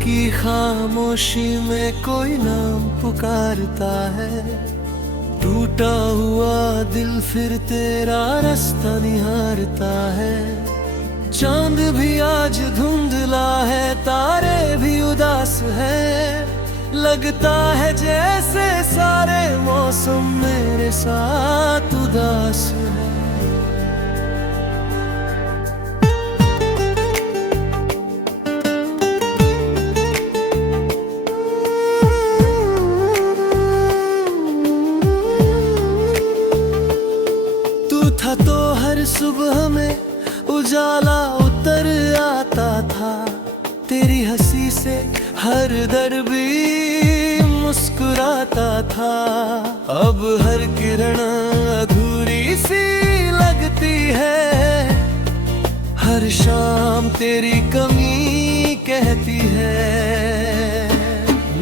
की खामोशी में कोई नाम पुकारता है। टूटा हुआ दिल फिर तेरा रास्ता निहारता है। चांद भी आज धुंधला है, तारे भी उदास है। लगता है जैसे सारे मौसम मेरे साथ उदास है। तू था तो हर सुबह में उजाला उतर आता था। तेरी हंसी से हर दर भी मुस्कुराता था। अब हर किरण अधूरी सी लगती है। हर शाम तेरी कमी कहती है।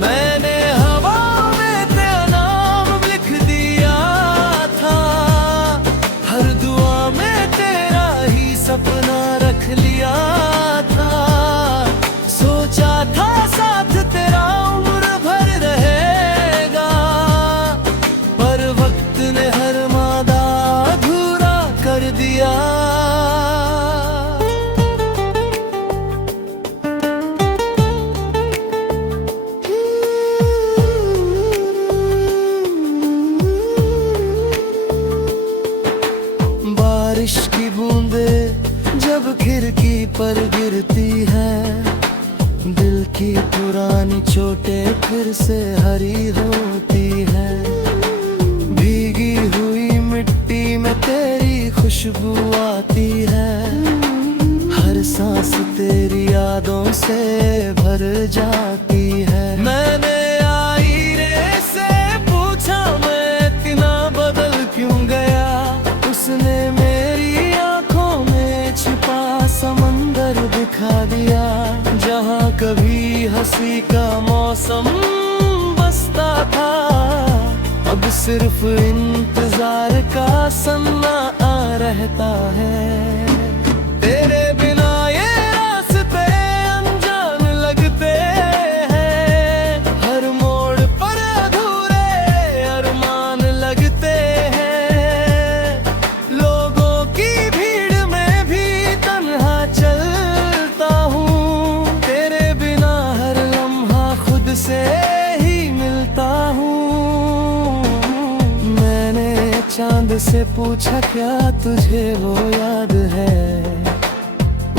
मैंने हवा में तेरा नाम लिख दिया था। हर दुआ में तेरा ही सपना रख लिया था। सोचा था साथ तेरा उम्र भर रहेगा, पर वक्त ने हर वादा अधूरा कर दिया। बारिश की बूंदे जब खिड़की पर गिरती है, दिल की पुरानी चोटें फिर से हरी होती है। भीगी हुई मिट्टी में तेरी खुशबू आती है। हर सांस तेरी यादों से भर जाती है। मैंने आईने से पूछा मैं इतना बदल क्यों गया। उसने मेरी आंखों में छिपा समंदर दिखा दिया। जहाँ कभी हंसी का मौसम बसता था, अब सिर्फ इंतजार का सन्नाटा रहता है। तेरे बिना ये रास्ते अनजान लगते हैं। हर मोड़ पर अधूरे अरमान लगते हैं। लोगों की भीड़ में भी तन्हा चलता हूँ। तेरे बिना हर लम्हा खुद से ही मिलता हूँ। मैंने चांद से पूछा क्या तुझे वो याद है।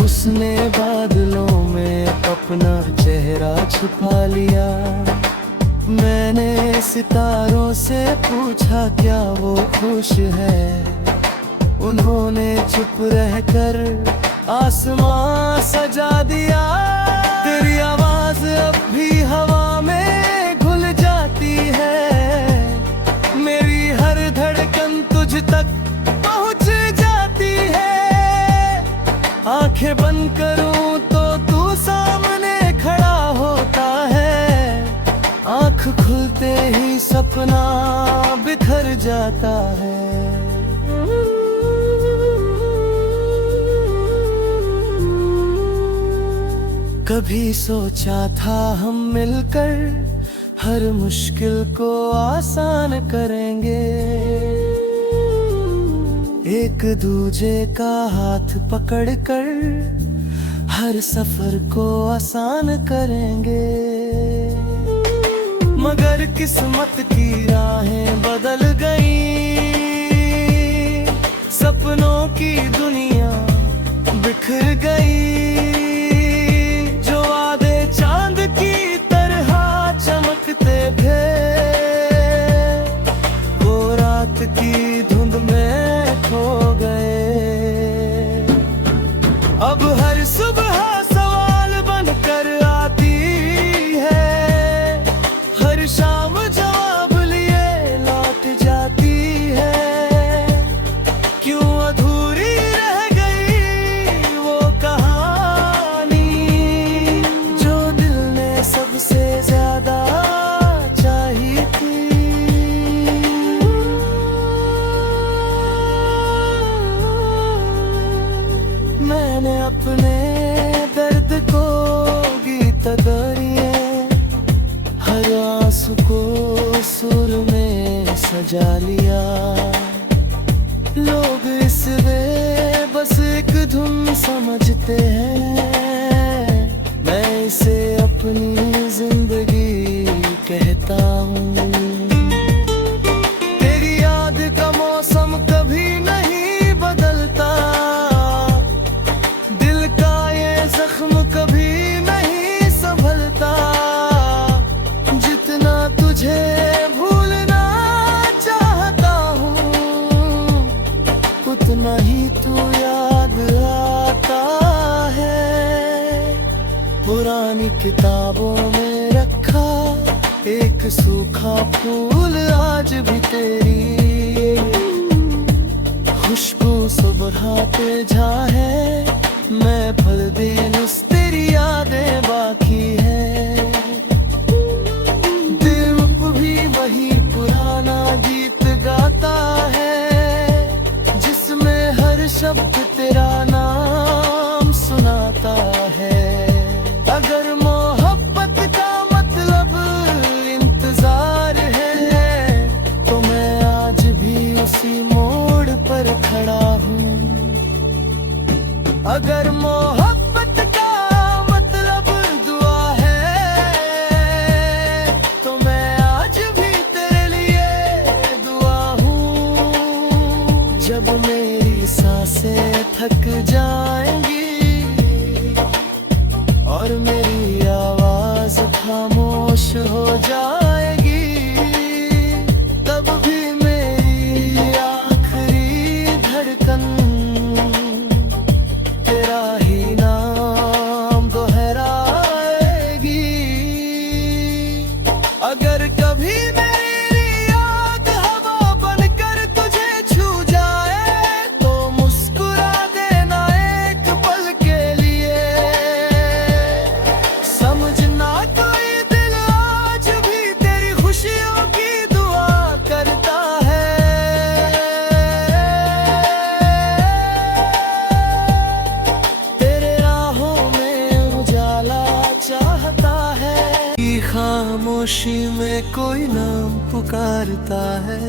उसने बादलों में अपना चेहरा छुपा लिया। मैंने सितारों से पूछा क्या वो खुश है। उन्होंने चुप रहकर आसमां सजा दिया। तेरी आवाज अब भी हवा में घुल जाती है। मेरी हर धड़कन तुझ तक पहुंच जाती है। आंखें बंद करूं तो तू सामने खड़ा होता है। आंख खुलते ही सपना बिखर जाता है। कभी सोचा था हम मिलकर हर मुश्किल को आसान करेंगे। एक दूजे का हाथ पकड़कर हर सफर को आसान करेंगे। मगर किस्मत की राहें बदल गई। सपनों की दुनिया बिखर गई। जो वादे चांद की तरह चमकते थे, वो रात की धुंध में खो गए। अब हर सुबह सवाल बनकर आती है। हर शाम जवाब लिए लौट जाती है। क्यों अधूरी रह गई वो कहानी, जो दिल ने सबसे ज्यादा चाही थी। मैंने अपने दर्द को गीत दरी सजा लिया। लोग इसे बस एक धुन समझते हैं, मैं इसे अपनी जिंदगी कहता हूँ। तेरी याद का मौसम कभी नहीं बदलता, दिल का ये जख्म कभी नहीं संभलता। जितना तुझे भूलना चाहता हूँ, उतना ही तू याद आता है। पुरानी किताबों में रखा एक सूखा फूल आज भी तेरी खुशबू सुबहाते जा है। मैं फल दिनुस तेरी यादें बाकी है। दिल भी वही पुराना गीत गाता है, जिसमें हर शब्द तेरा नाम सुनाता है। अगर मोहब्बत का मतलब इंतजार है, तो मैं आज भी उसी मोड़ पर खड़ा हूँ। अगर मोहब्बत का मतलब दुआ है, तो मैं आज भी तेरे लिए दुआ हूँ। जब मेरी सांसें थक जाएंगी और मेरी आवाज खामोश हो जाएगी, तब भी मेरी आखिरी धड़कन तेरा ही नाम दोहराएगी। अगर कभी मेरी याद हवा बनकर तुझे छू जाए, तो मुस्कुरा देना एक पल के लिए। समझना कोई दिल आज भी तेरी खुशियों की दुआ करता है। तेरे राहों में उजाला चाहता है। की खामोशी में कोई नाम पुकारता है।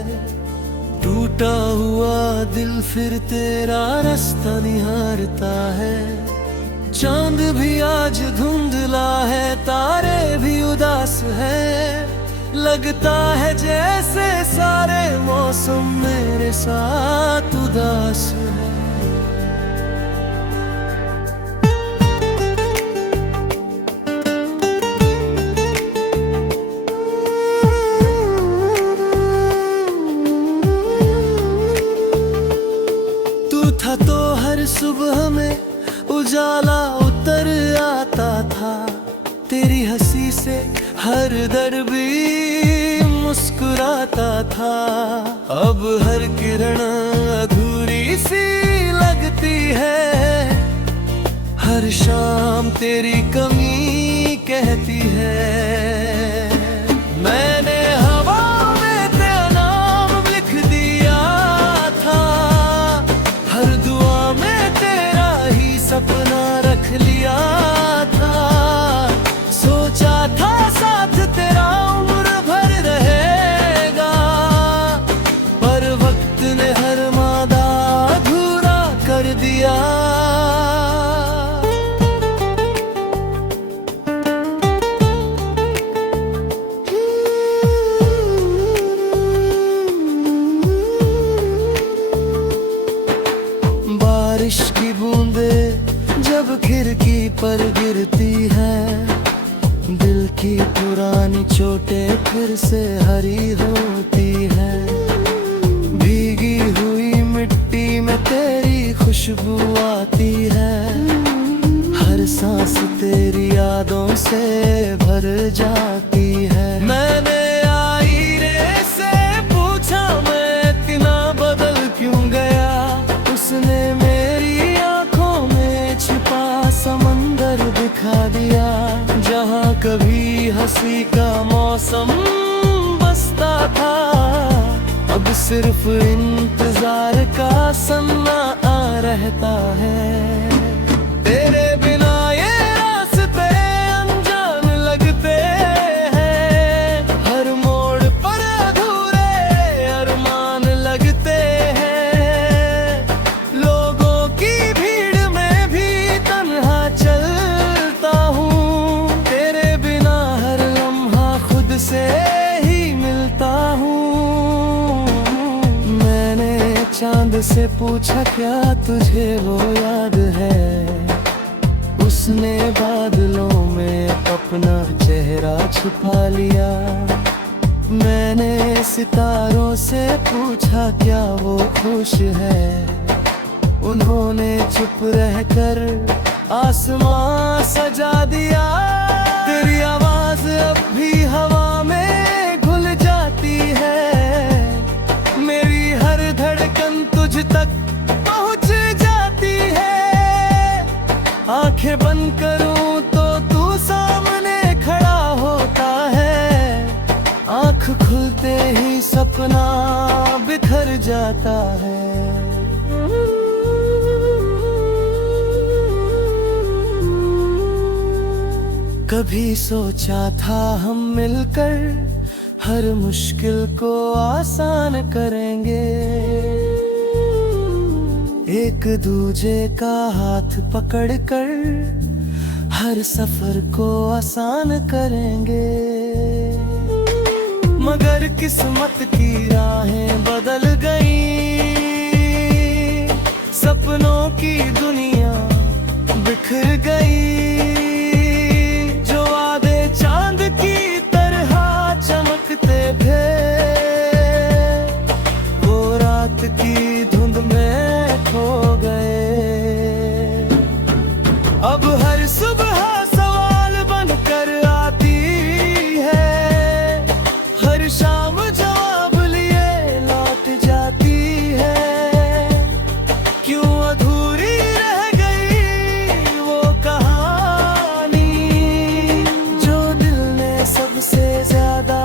टूटा हुआ दिल फिर तेरा रास्ता निहारता है। चांद भी आज धुंधला है, तारे भी उदास है। लगता है जैसे सारे मौसम मेरे साथ उदास है। तू था तो हर सुबह में उजाला उतर आता था। तेरी हंसी से हर दर भी मुस्कुराता था। अब हर किरण अधूरी सी लगती है। हर शाम तेरी कमी कहती है। मैंने हवा में तेरा नाम लिख दिया था। हर दुआ में तेरा ही सपना रख लिया था। सोचा था साथ तेरा उम्र भर रहेगा, पर वक्त ने हर वादा अधूरा कर दिया। बारिश की बूंदे जब खिड़की पर गिरती है, दिल की पुरानी चोटें फिर से हरी होती है। भीगी हुई मिट्टी में तेरी खुशबू आती है। हर सांस तेरी यादों से भर जाती है। मैंने आईने से पूछा मैं इतना बदल क्यों गया। उसने मेरी आंखों में छिपा समंदर दिखा दिया। जहाँ कभी हंसी का मौसम बसता था, अब सिर्फ इंतजार का सन्ना आ रहता है। तेरे बिना ये रास्ते अनजान लगते हैं। हर मोड़ पर अधूरे से पूछा क्या तुझे वो याद है, उसने बादलों में अपना चेहरा छुपा लिया। मैंने सितारों से पूछा क्या वो खुश है, उन्होंने चुप रहकर आसमां सजा दिया। तेरी आवाज अब भी हवा में घुल जाती है, मेरी हर धड़कन तुझ तक पहुंच जाती है। आंखें बंद करूं तो तू सामने खड़ा होता है, आंख खुलते ही सपना बिखर जाता है। कभी सोचा था हम मिलकर हर मुश्किल को आसान करेंगे, एक दूजे का हाथ पकड़कर हर सफर को आसान करेंगे। मगर किस्मत की राहें बदल गईं, सपनों की दुनिया बिखर गई। की धुंध में खो गए, अब हर सुबह सवाल बनकर आती है, हर शाम जवाब लिए लौट जाती है। क्यों अधूरी रह गई वो कहानी, जो दिल ने सबसे ज्यादा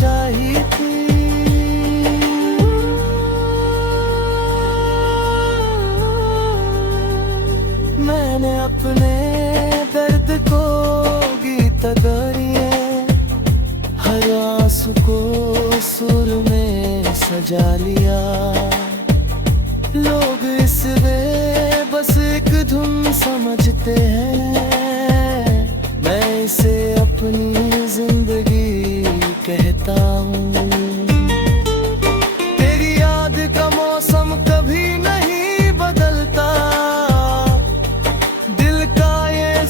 चाही थी। मैंने अपने दर्द को गीत दरिए, हर आंसू को सुर में सजा लिया। लोग इस बस एक धुन समझते हैं, मैं इसे अपनी जिंदगी कहता हूँ। तेरी याद का मौसम कभी नहीं बदलता,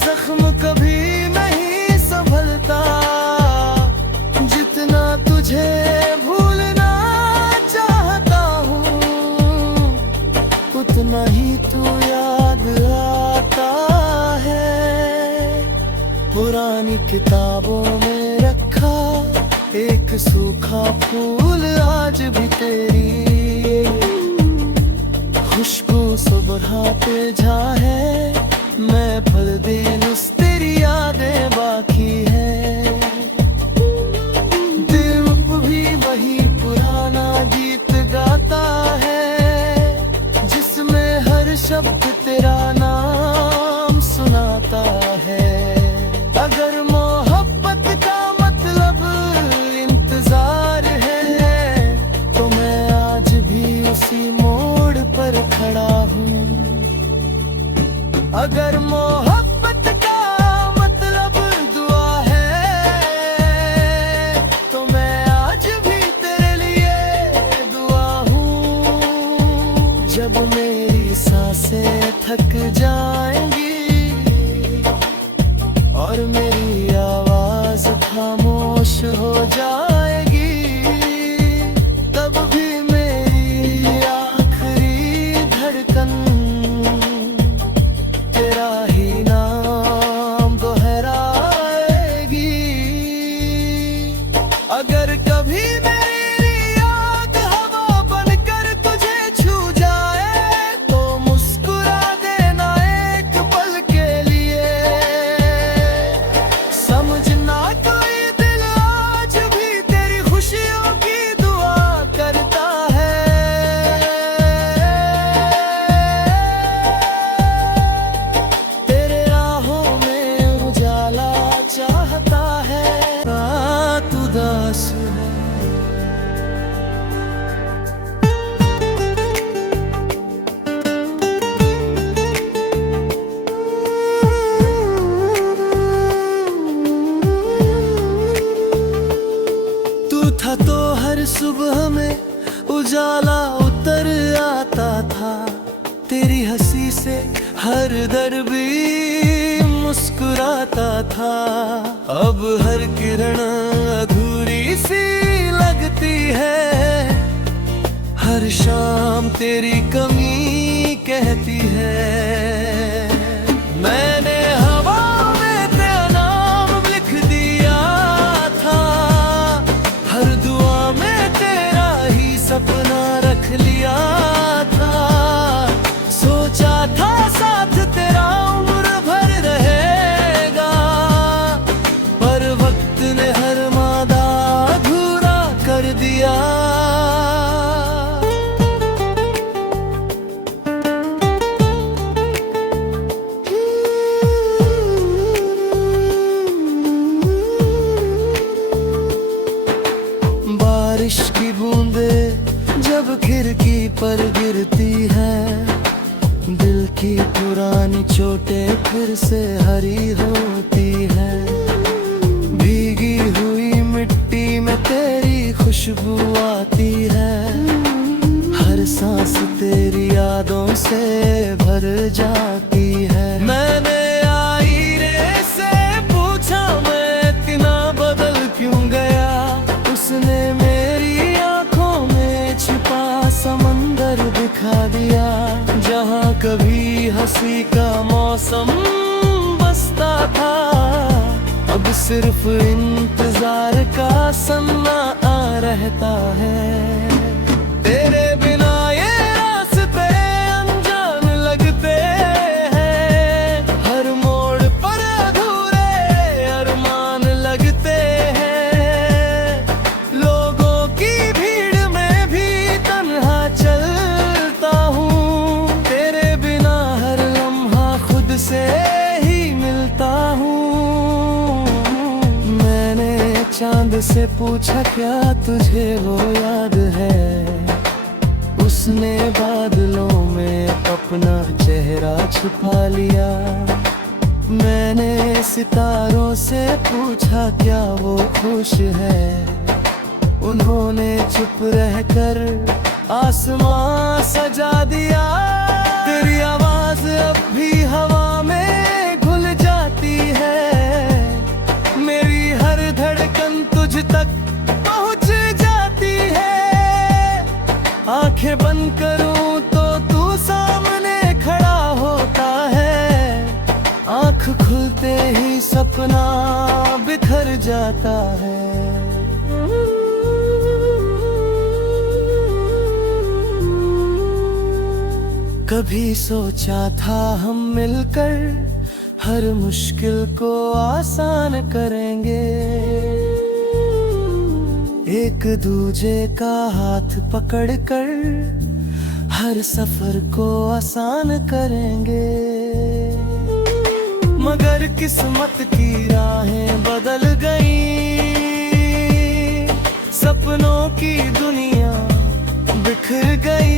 जख्म कभी नहीं संभलता। जितना तुझे भूलना चाहता हूँ, उतना ही तू याद आता है। पुरानी किताबों में रखा एक सूखा फूल आज भी तेरी खुशबू सुबहाते जा है। मैं फल दिलुस तेरी यादें बाकी है, दिल भी वही पुराना गीत गाता है, जिसमें हर शब्द तेरा नाम सुनाता है। अगर मोहब्बत का मतलब इंतजार है, तो मैं आज भी उसी मोड़ पर खड़ा हूँ। अगर मोहब्बत का मतलब दुआ है, तो मैं आज भी तेरे लिए दुआ हूँ। जब मेरी सांसें उजाला उतर आता था, तेरी हंसी से हर दर भी मुस्कुराता था। अब हर किरण अधूरी सी लगती है, हर शाम तेरी कमी कहती है। मैंने हवा में तेरा नाम लिख दिया था, हर दुआ में तेरा ही सपना रख लिया था। सोचा था साथ तेरा उम्र भर रहेगा, पर वक्त ने हर वादा अधूरा कर दिया। बारिश की बूंदे जब खिड़की पर गिरती है, दिल की पुरानी चोटें फिर से हरी होती है। भीगी हुई मिट्टी में तेरी खुशबू आती है, हर सांस तेरी यादों से भर जाती है। मैंने आईने से पूछा मैं इतना बदल क्यों गया, उसने मेरी आंखों में छिपा समंदर दिखा दिया। जहाँ कभी हंसी का मौसम बसता था, अब सिर्फ इंतजार का सन्नाटा रहता है। तेरे बिना ये रास्ते अनजान लगते हैं, हर मोड़ पर अधूरे अरमान लगते हैं। लोगों की भीड़ में भी तन्हा चलता हूँ, तेरे बिना हर लम्हा खुद से ही मिलता हूँ। मैंने चांद से पूछा क्या तुझे वो याद है, उसने बादलों में अपना चेहरा छुपा लिया। मैंने सितारों से पूछा क्या वो खुश है, उन्होंने चुप रहकर आसमां सजा दिया। तेरी आवाज अब भी हवा में घुल जाती है, मेरी हर धड़कन तुझ तक पहुंच जाती है। आंखें बंद करूं तो तू सामने खड़ा होता है, आंख खुलते ही सपना बिखर जाता है। कभी सोचा था हम मिलकर हर मुश्किल को आसान करेंगे, एक दूजे का हाथ पकड़कर हर सफर को आसान करेंगे। मगर किस्मत की राहें बदल गई, सपनों की दुनिया बिखर गई।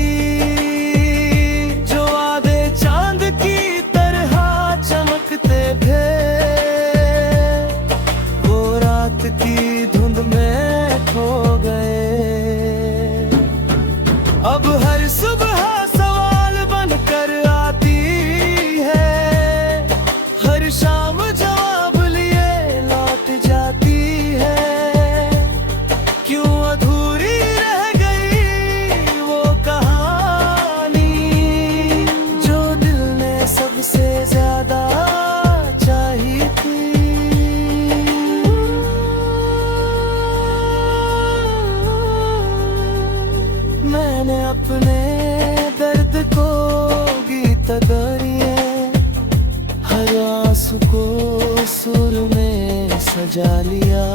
जो वादे चांद की तरह चमकते थे, वो रात की धुंध में खो गए। अब हर सुबह सवाल बनकर आती है, हर शाम जवाब लिए लौट जाती है। क्यों अधूरी रह गई वो कहानी, जो दिल ने सबसे ज्यादा चाही थी। मैंने अपने दर्द को गीत करिए, हर आंसू को सुर में सजा लिया।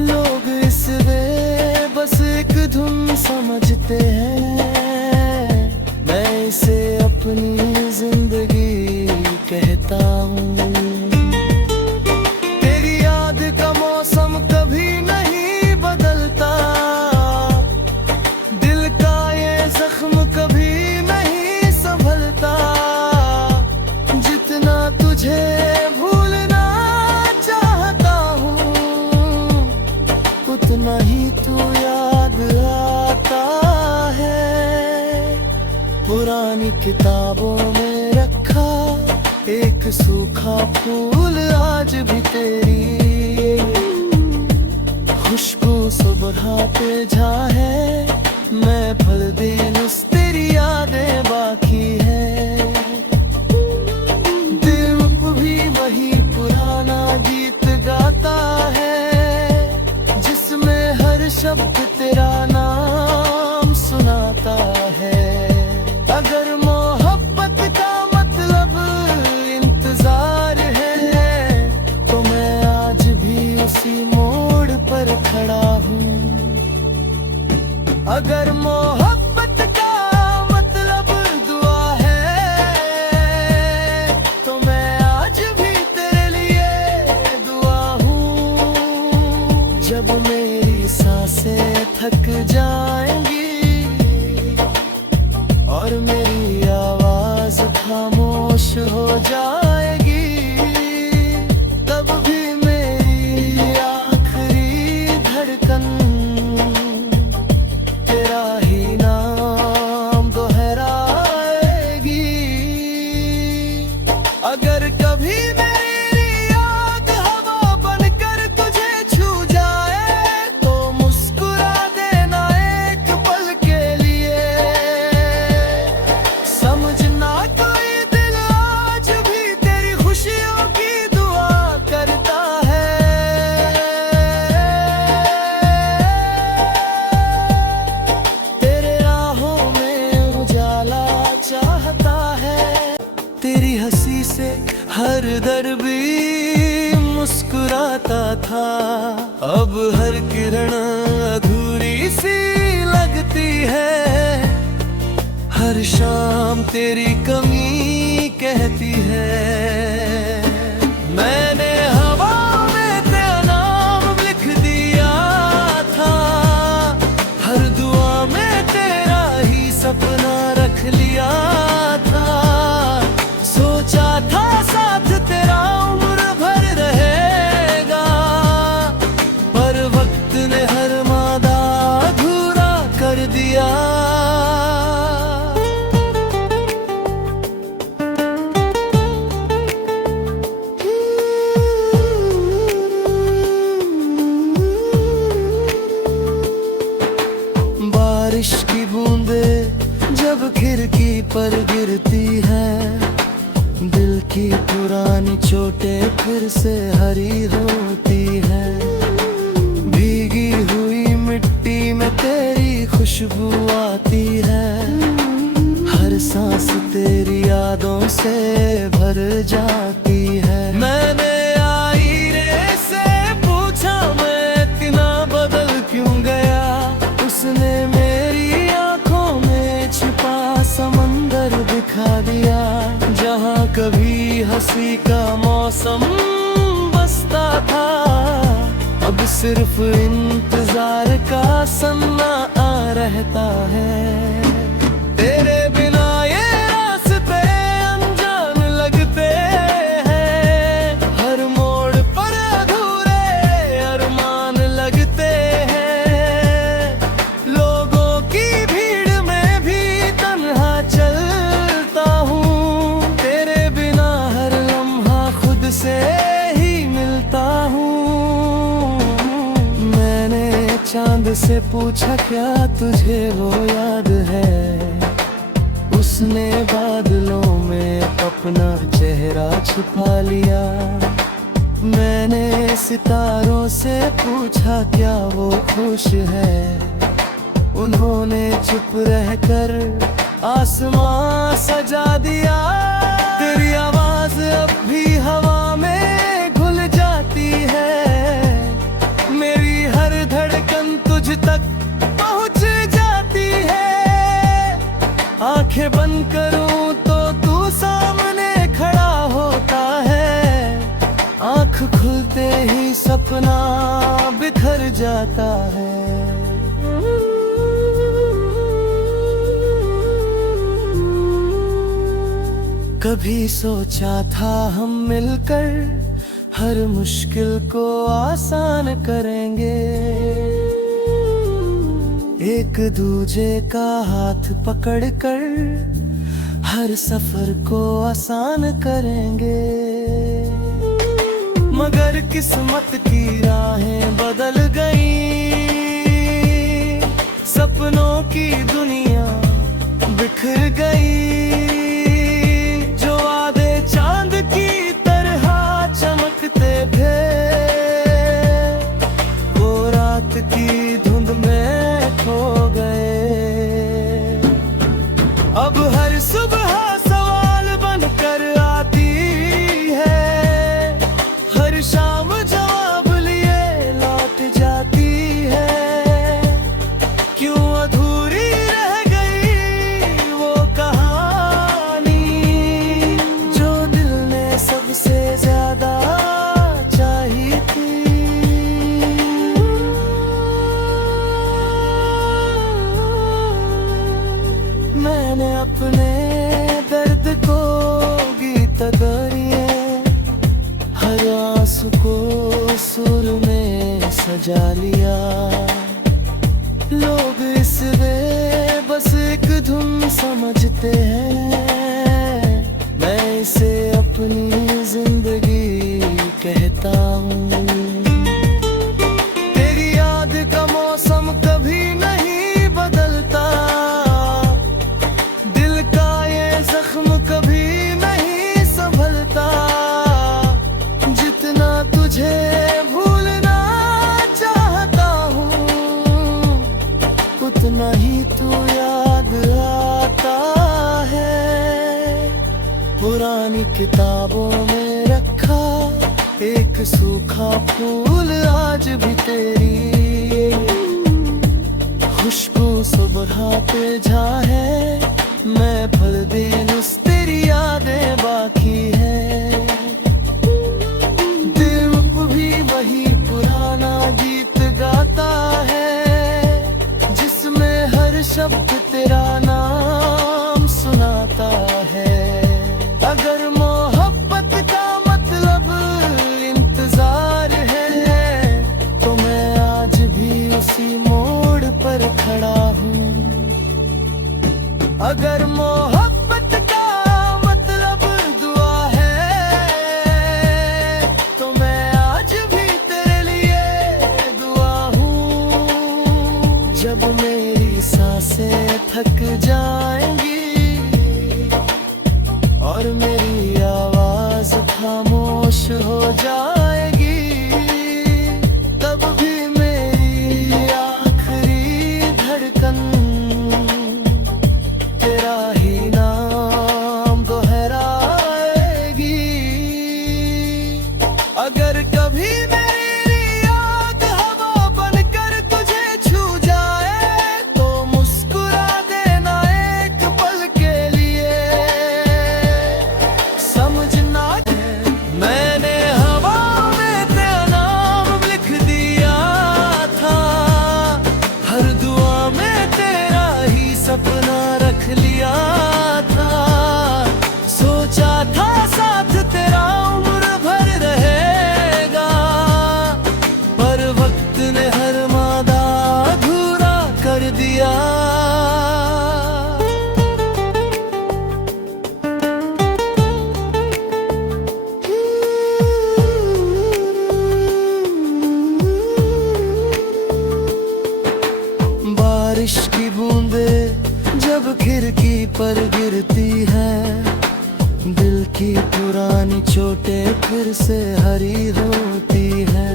लोग इस बस एक धुन समझते हैं, मैं इसे अपनी जिंदगी कहता हूँ। तेरी याद का मौसम कभी नहीं बदलता, दिल का ये जख्म कभी नहीं संभलता। जितना तुझे भूलना चाहता हूँ, उतना ही तू याद आ किताबों में रखा एक सूखा फूल आज भी तेरी खुशबू सुबह पे जा है। मैं भर दिन उस तेरी यादें बाकी है। दिल भी वही पुराना गीत गाता है जिसमें हर शब्द तेरा नाम सुनाता है। अगर मोहब्बत का मतलब इंतजार है तो मैं आज भी उसी मोड़ पर खड़ा हूँ। अगर मोहब्बत का मतलब दुआ है तो मैं आज भी तेरे लिए दुआ हूँ। जब मेरी सांसें थक जाएंगी और मेरी आवाज खामोश हो जाएगी, तब भी मेरी आखिरी धड़कन तेरा ही नाम दोहराएगी। अगर कभी मेरी याद हवा बनकर तुझे छू जाए तो मुस्कुरा देना एक पल के लिए। समझना कोई दिल आज भी तेरी खुशियों की दुआ करता है। तेरे राहों में उजाला चाहता है। तेरी हंसी से हर दर्द मुस्कुराता था। अब हर किरण अधूरी सी लगती है। हर शाम तेरी कमी कहती है। मैंने हवा में तेरा नाम लिख दिया था। हर दुआ में तेरा ही सपना रख लिया था। सोचा था साथ तेरा उम्र भर रहेगा, पर वक्त ने हर वादा अधूरा कर दिया। बारिश की बूंदें जब खिड़की पर गिरती है, दिल की पुरानी चोटें फिर से हरी होती है। भीगी हुई मिट्टी में तेरी खुशबू आती है। हर सांस तेरी यादों से भर जाती है। मैंने आईने से पूछा मैं इतना बदल क्यों गया। उसने मेरी आंखों में छिपा समंदर दिखा दिया। जहाँ कभी हंसी का मौसम बसता था, अब सिर्फ इंतजार का सन्नाटा रहता है। तेरे बिना ये रास्ते अनजान लगते हैं। हर मोड़ पर अधूरे अरमान लगते हैं। लोगों की भीड़ में भी तन्हा चलता हूँ। तेरे बिना हर लम्हा खुद से ही मिलता हूँ। मैंने चांद से पूछा क्या तुझे वो याद है। उसने बादलों में अपना चेहरा छुपा लिया। मैंने सितारों से पूछा क्या वो खुश है। उन्होंने चुप रहकर आसमां सजा दिया। तेरी आवाज अब भी हवा में घुल जाती है। मेरी हर धड़कन तुझ तक पहुंच जाती है। आंखें बंद करूं तो तू सामने खड़ा होता है। आंख खुलते ही सपना बिखर जाता है। कभी सोचा था हम मिलकर हर मुश्किल को आसान करेंगे, एक दूजे का हाथ पकड़कर हर सफर को आसान करेंगे। मगर किस्मत की राहें बदल गई, सपनों की दुनिया बिखर गई। जो वादे चांद की तरह चमकते थे, वो रात की धुंध में खो गए। अब हर सुबह सवाल बनकर आती है, हर शाम जवाब लिए लौट जाती है। क्यों अधूरी रह गई वो कहानी, जो दिल ने सबसे ज्यादा चाही थी। मैंने अपने दर्द को गीत करिए, हर आंसू को सुर में सजा लिया। लोग इस बस एक धुन समझते हैं, मैं इसे अपनी जिंदगी कहता हूँ। तेरी याद का मौसम कभी नहीं बदलता, दिल का ये जख्म कभी नहीं संभलता। जितना तुझे भूलना चाहता हूँ, उतना ही तू याद आता है। पुरानी किताबों में रखा एक सूखा फूल आज भी तेरी खुशबू सुबह पे जा है। मैं फल दिनुस तेरी यादें बाकी है। दिल भी वही पुराना गीत गाता है, जिसमें हर शब्द तेरा नाम सुनाता है। अगर मोहब्बत का मतलब इंतजार है, तो मैं आज भी उसी मोड़ पर खड़ा हूँ। अगर मोहब्बत का मतलब दुआ है, तो मैं आज भी तेरे लिए दुआ हूँ। जब मेरी सांसें थक जाएंगी और मेरी आवाज खामोश हो जाएगी, तब भी मेरी आखिरी धड़कन तेरा ही नाम दोहराएगी। अगर कभी मेरी याद हवा बनकर तुझे छू जाए, तो मुस्कुरा देना एक पल के लिए। समझना मैंने हवा में तेरा नाम लिख दिया था, हर दुआ में तेरा ही सपना रख लिया था। सोचा था साथ तेरा उम्र भर रहेगा, पर वक्त ने हर वादा अधूरा कर दिया। बारिश की बूंदे जब खिड़की पर गिरती है, दिल की पुरानी चोटें फिर से हरी होती है।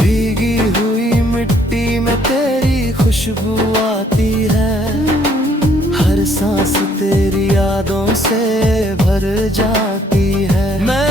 भीगी हुई मिट्टी में तेरी खुशबू आती है, हर सांस तेरी यादों से भर जाती है। मैं